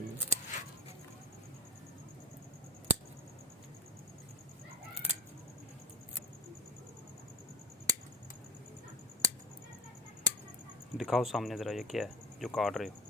वाली। दिखाओ सामने ज़रा, ये क्या है जो काट रहे हो?